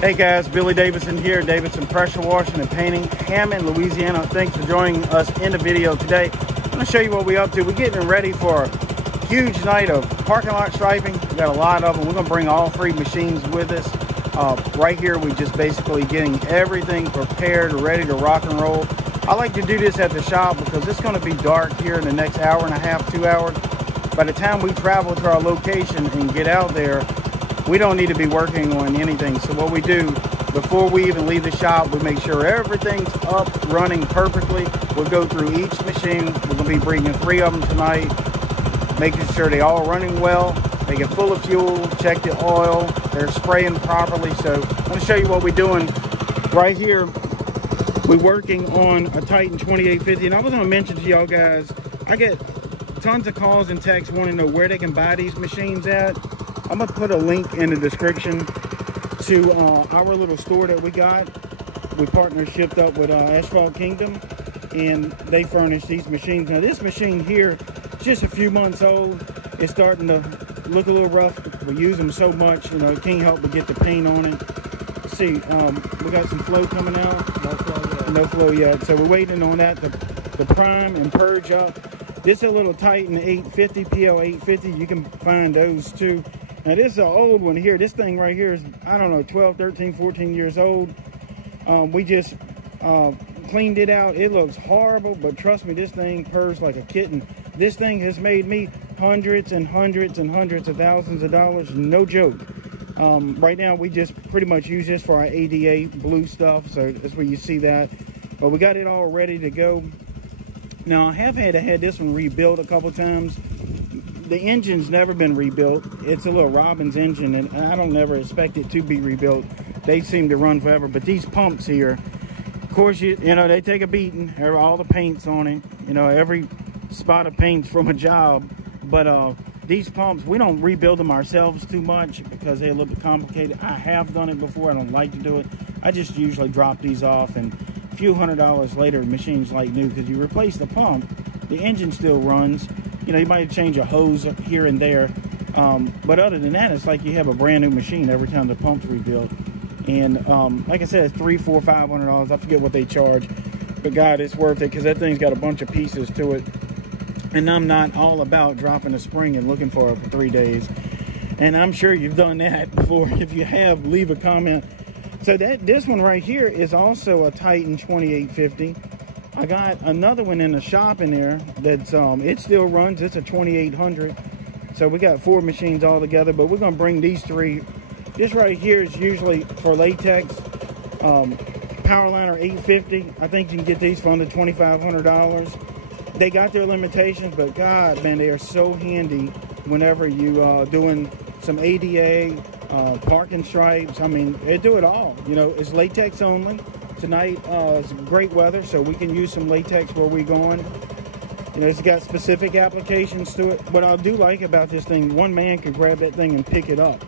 Hey guys, Billy Davidson here, Davidson Pressure Washing and Painting, Hammond, Louisiana. Thanks for joining us in the video today. I'm going to show you what we're up to. We're getting ready for a huge night of parking lot striping. We got a lot of them. We're going to bring all three machines with us. Right here, we're just basically getting everything prepared, ready to rock and roll. I like to do this at the shop because it's going to be dark here in the next hour and a half, 2 hours. By the time we travel to our location and get out there, we don't need to be working on anything. So what we do before we even leave the shop, we make sure everything's up, running perfectly. We'll go through each machine. We're gonna be bringing 3 of them tonight, making sure they all running well. They get full of fuel, check the oil, they're spraying properly. So I'm gonna show you what we're doing right here. We're working on a Titan 2850, and I was gonna mention to y'all guys, I get tons of calls and texts wanting to know where they can buy these machines at. I'm gonna put a link in the description to our little store that we got. We partnershiped up with Asphalt Kingdom, and they furnish these machines. Now this machine here is just a few months old. It's starting to look a little rough. We use them so much, you know, can't help but get the paint on it. Let's see, we got some flow coming out. No flow yet. No flow yet. So we're waiting on that to prime and purge up. This is a little Titan 850, PL 850. You can find those too. Now this is an old one here. This thing right here is, I don't know, 12, 13, 14 years old. We just cleaned it out. It looks horrible, but trust me, this thing purrs like a kitten. This thing has made me hundreds and hundreds and hundreds of thousands of dollars, no joke. Right now, we just pretty much use this for our ADA blue stuff, so that's where you see that. But we got it all ready to go. Now, I have had this one rebuilt a couple times. The engine's never been rebuilt. It's a little Robbins engine, and I don't never expect it to be rebuilt. They seem to run forever. But these pumps here, of course, you know, they take a beating. All the paint's on it. You know, every spot of paint's from a job. But these pumps, we don't rebuild them ourselves too much because they're a little bit complicated. I have done it before. I don't like to do it. I just usually drop these off, and a few $100s later, the machine's like new, because you replace the pump, the engine still runs. You know, you might change a hose here and there. But other than that, it's like you have a brand new machine every time the pump's rebuilt. And like I said, it's $300, $400, $500. I forget what they charge. But God, it's worth it because that thing's got a bunch of pieces to it. And I'm not all about dropping a spring and looking for it for 3 days. And I'm sure you've done that before. If you have, leave a comment. So this one right here is also a Titan 2850. I got another one in the shop in there that's it still runs. It's a 2800. So we got 4 machines all together, but we're gonna bring these 3. This right here is usually for latex. Powerliner 850. I think you can get these for under $2,500. They got their limitations, but God, man, they are so handy whenever you doing some ADA, parking stripes. I mean, they do it all. You know, it's latex only. Tonight it's great weather, so we can use some latex where we're going. You know, it's got specific applications to it. What I do like about this thing, one man could grab that thing and pick it up.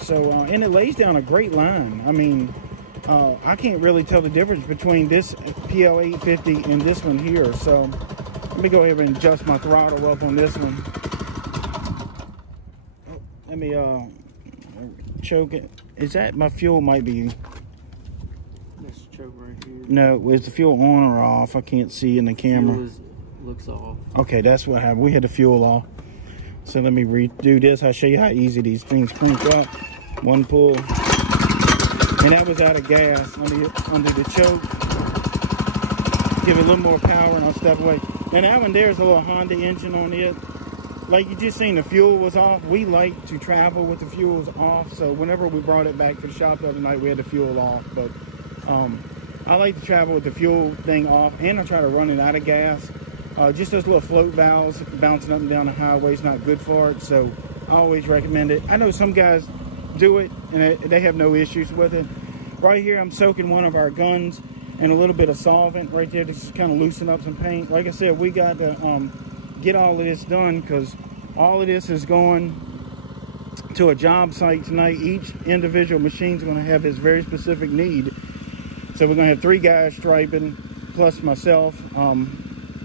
So, and it lays down a great line. I mean, I can't really tell the difference between this PL 850 and this one here. So, let me go ahead and adjust my throttle up on this one. Let me choke it. Is that my fuel might be... Right here. No, is the fuel on or off? I can't see in the camera. Looks off. Okay, that's what happened. We had the fuel off. So let me redo this. I'll show you how easy these things crank up. One pull. And that was out of gas under the choke. Give it a little more power and I'll step away. And that one there's a little Honda engine on it. Like you just seen, the fuel was off. We like to travel with the fuels off. So whenever we brought it back to the shop the other night, we had the fuel off. But I like to travel with the fuel thing off, and I try to run it out of gas. Just those little float valves bouncing up and down the highway is not good for it, so I always recommend it. I know some guys do it, and they have no issues with it. Right here, I'm soaking one of our guns in a little bit of solvent right there to just kind of loosen up some paint. Like I said, we got to get all of this done because all of this is going to a job site tonight. Each individual machine is going to have its very specific need. So we're going to have 3 guys striping, plus myself,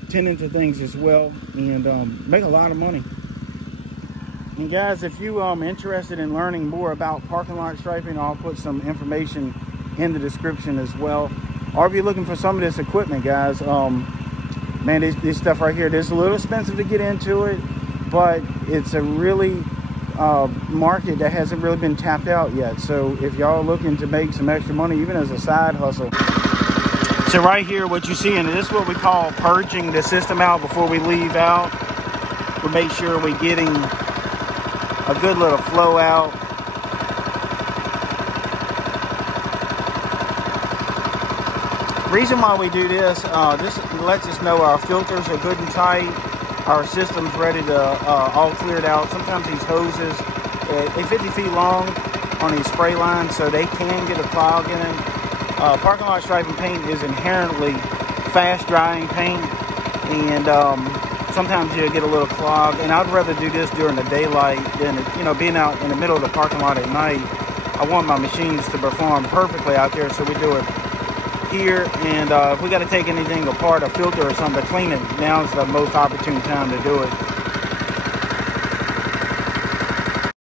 tending to things as well, and make a lot of money. And guys, if you interested in learning more about parking lot striping, I'll put some information in the description as well. Or if you're looking for some of this equipment, guys, man, this stuff right here, it's a little expensive to get into it, but it's a really market that hasn't really been tapped out yet. So if y'all are looking to make some extra money, even as a side hustle. So right here, what you see, and this is what we call purging the system out before we leave out. We make sure we're getting a good little flow out. Reason why we do this, this lets us know our filters are good and tight, our system's ready to all cleared out. Sometimes these hoses, they're 50 feet long on these spray lines, so they can get a clog in them. Parking lot striping paint is inherently fast drying paint, and sometimes you'll get a little clog, and I'd rather do this during the daylight than, you know, being out in the middle of the parking lot at night. I want my machines to perform perfectly out there, so we do it here. And if we got to take anything apart, a filter or something to clean it, now's the most opportune time to do it.